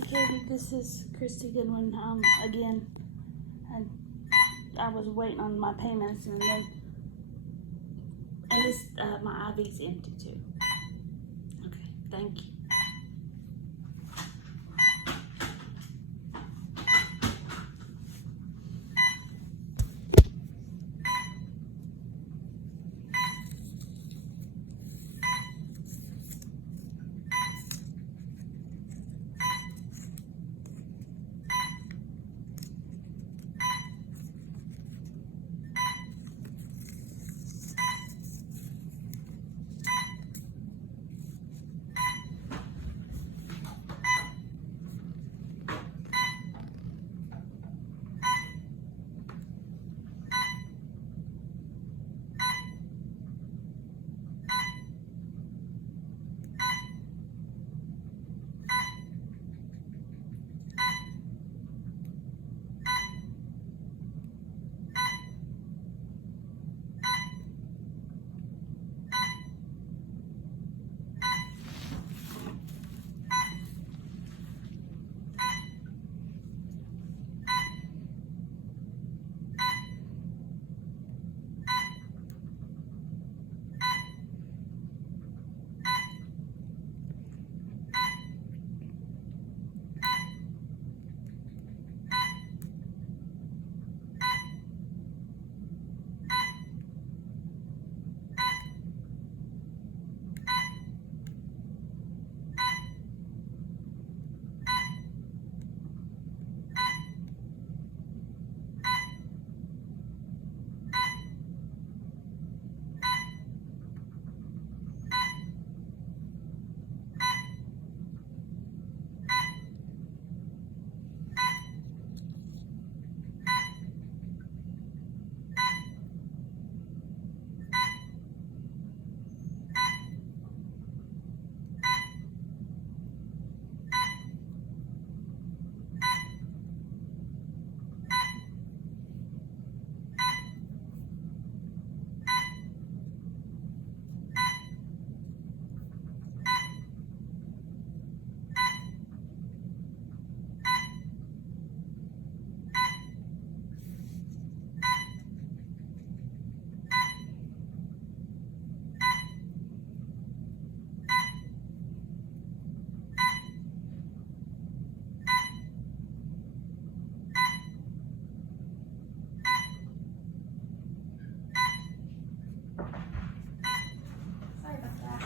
Hey Katie, this is Christy Goodwin. Again, I was waiting on my payments, and this my IV's empty too. Okay, thank you. Sorry about that.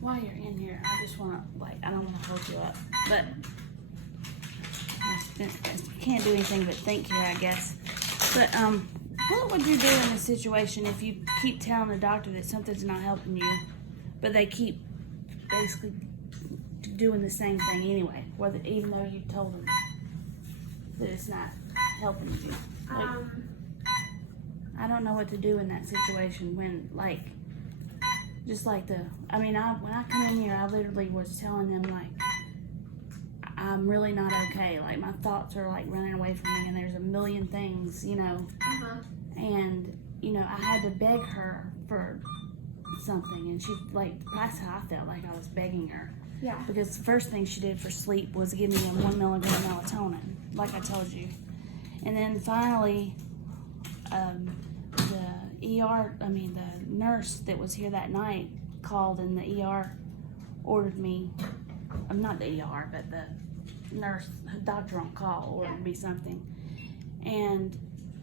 While you're in here, I just want to, I don't want to hold you up, but I can't do anything but think here, I guess. But, what would you do in a situation if you keep telling the doctor that something's not helping you, but they keep basically doing the same thing anyway, even though you told them that it's not helping you? I don't know what to do in that situation when, when I come in here, I literally was telling them, I'm really not okay. My thoughts are, running away from me, and there's a million things, And, I had to beg her for something, and that's how I felt, I was begging her. Yeah. Because the first thing she did for sleep was give me a 1 milligram melatonin, like I told you. And then finally, the nurse that was here that night called, and the ER ordered me, not the ER, but the nurse, doctor on call ordered me something. And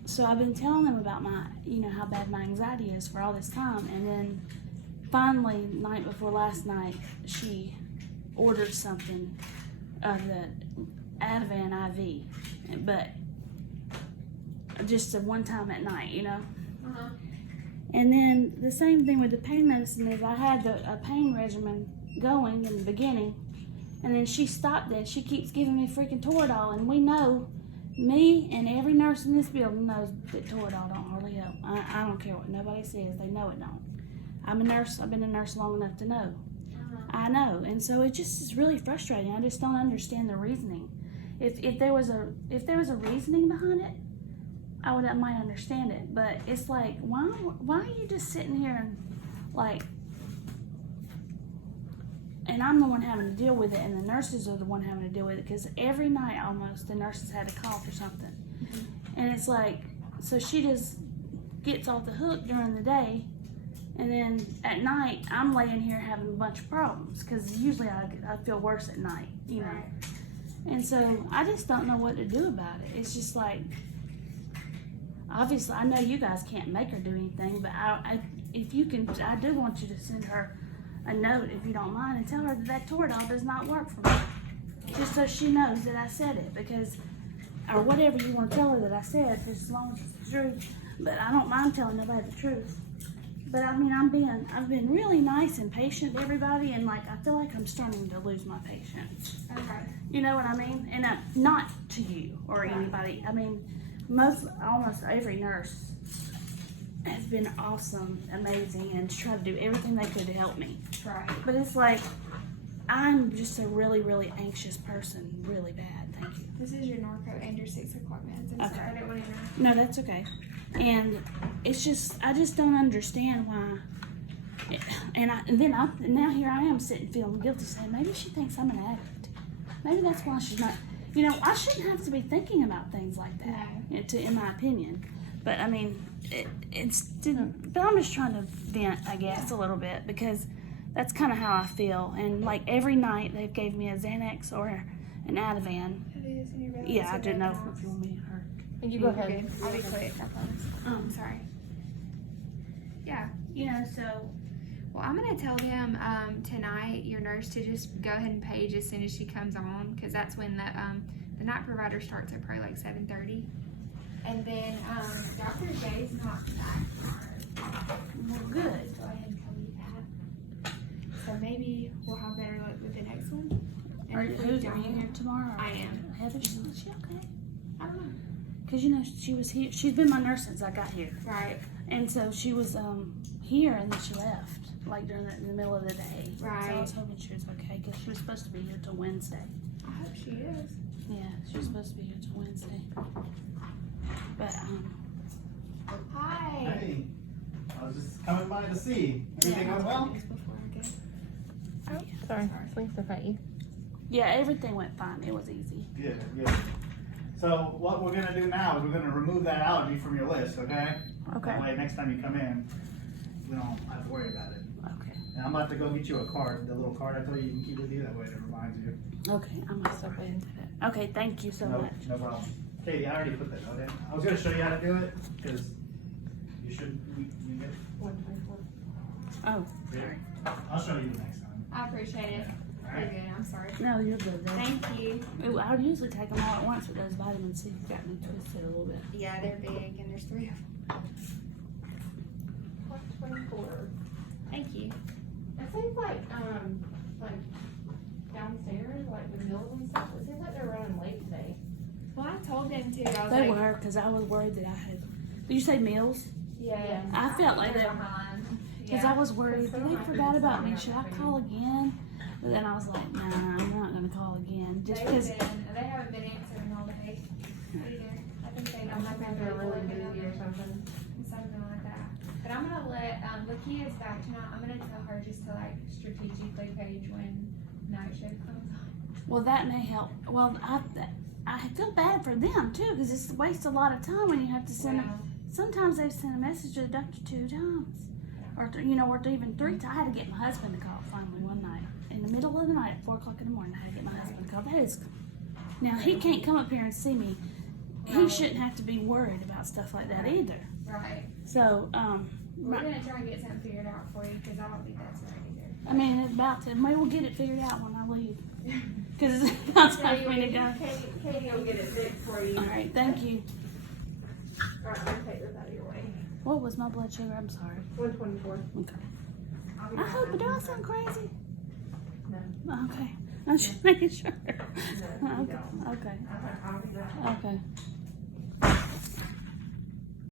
so I've been telling them about my, how bad my anxiety is for all this time. And then finally, night before last night, she ordered something of the Ativan IV, but just a one time at night, And then the same thing with the pain medicine is I had a pain regimen going in the beginning, and then she stopped it. She keeps giving me freaking Toradol, and we know, me and every nurse in this building knows that Toradol don't hardly help. I don't care what nobody says, they know it don't. I'm a nurse, I've been a nurse long enough to know. I know, and so it just is really frustrating. I just don't understand the reasoning. If there was a reasoning behind it, I might understand it. But it's why are you just sitting here and and I'm the one having to deal with it, and the nurses are the one having to deal with it, because every night almost the nurses had a cough or something. And it's like, so she just gets off the hook during the day, and then at night I'm laying here having a bunch of problems, because usually I feel worse at night, you know. Right. And so I just don't know what to do about it. It's just like, obviously I know you guys can't make her do anything, but if you can, I do want you to send her a note, if you don't mind, and tell her that Toradol does not work for me, just so she knows that I said it, because, or whatever you want to tell her that I said, as long as it's the truth. But I don't mind telling nobody the truth. But I mean, I've been really nice and patient to everybody, and like I feel like I'm starting to lose my patience. Okay. You know what I mean? And not to you or anybody. I mean, almost every nurse has been awesome, amazing, and tried to do everything they could to help me. Right. But it's like, I'm just a really, really anxious person, really bad. Thank you. This is your Norco and your 6 o'clock meds. I'm Okay. sorry, I didn't want to. No, that's okay. And it's just, I just don't understand why. And now here I am sitting feeling guilty, saying maybe she thinks I'm an addict. Maybe that's why she's not. You know, I shouldn't have to be thinking about things like that. In my opinion. But I mean, but I'm just trying to vent, I guess, a little bit, because that's kind of how I feel. And like every night they've gave me a Xanax or an Ativan. It is, and you're really Yeah, I didn't know if you want me to hurt. You go ahead. Good. I'll be quick, I promise. I'm sorry. Yeah. You know, so Well, I'm gonna tell them tonight, your nurse, to just go ahead and page as soon as she comes on, because that's when the night provider starts at probably like 7:30. And then Dr. J's not back tomorrow. well, good. Go ahead and tell you that. So maybe we'll have better luck with the next one. And Are if we you don't- here tomorrow? I am. Heather's is she okay? I don't know. Because you know she was here. She's been my nurse since I got here, Right. and so she was here, and then she left like in the middle of the day. So I Right. was hoping she was okay, because she was supposed to be here till Wednesday. I hope she is. Yeah, she was supposed to be here till Wednesday. But Hi. Hey, I was just coming by to see. Everything went well? Before I go. Oh, sorry. Swings to fight you. yeah, everything went fine. It was easy. Good, good. So what we're gonna do now is we're gonna remove that allergy from your list, okay? Okay. That way, next time you come in, we don't have to worry about it. Okay. And I'm about to go get you a card, the little card I told you you can keep with you, that way it reminds you. Okay, I'm gonna start into that. Okay, thank you so No, much. no problem. Katie, I already put that note in. I was gonna show you how to do it, because you should, you get, 124. Oh, here. I'll show you the next time. I appreciate it. You're Alright? good. I'm sorry. no, you're good. Though. Thank you. Ooh, I would usually take them all at once, but those vitamin C got me twisted a little bit. Yeah, they're big, and there's 3 of them. 124. Thank you. It seems like downstairs, like the mills and stuff, it seems like they're running late today. Well, I told them to. I was They like, were, because I was worried that I had. Did you say meals? yeah. I felt like They're that. behind. Because I was worried, they forgot about me. Should I call again? But then I was like, nah, I'm not going to call again. Just because. They haven't been answering all day either. I think they don't have think they're really busy or something. something like that. But I'm gonna let Lakia's back tonight. I'm gonna tell her just to like strategically page when night shift comes on. Well, that may help. Well, I feel bad for them, too, because it's waste a lot of time when you have to send them. Sometimes they've sent a message to the doctor 2 times. Or, or even 3 times. I had to get my husband to call finally one night. In the middle of the night at 4 o'clock in the morning, I had to get my husband to call. That is. Now, he can't come up here and see me. He shouldn't have to be worried about stuff like that either. Right. So, We're gonna try and get something figured out for you because I don't think that's right either. I mean, it's about to. Maybe we'll get it figured out when I leave. Because it's not time for me to go. Katie will get it fixed for you. All right, thank you. Alright, I'm gonna take this out of your way. What was my blood sugar? I'm sorry. 124. Okay. I'll be I hope it fine. don't sound crazy. No. Okay. I'm just making sure. No, you Okay. don't. Okay. I'll be back. Okay.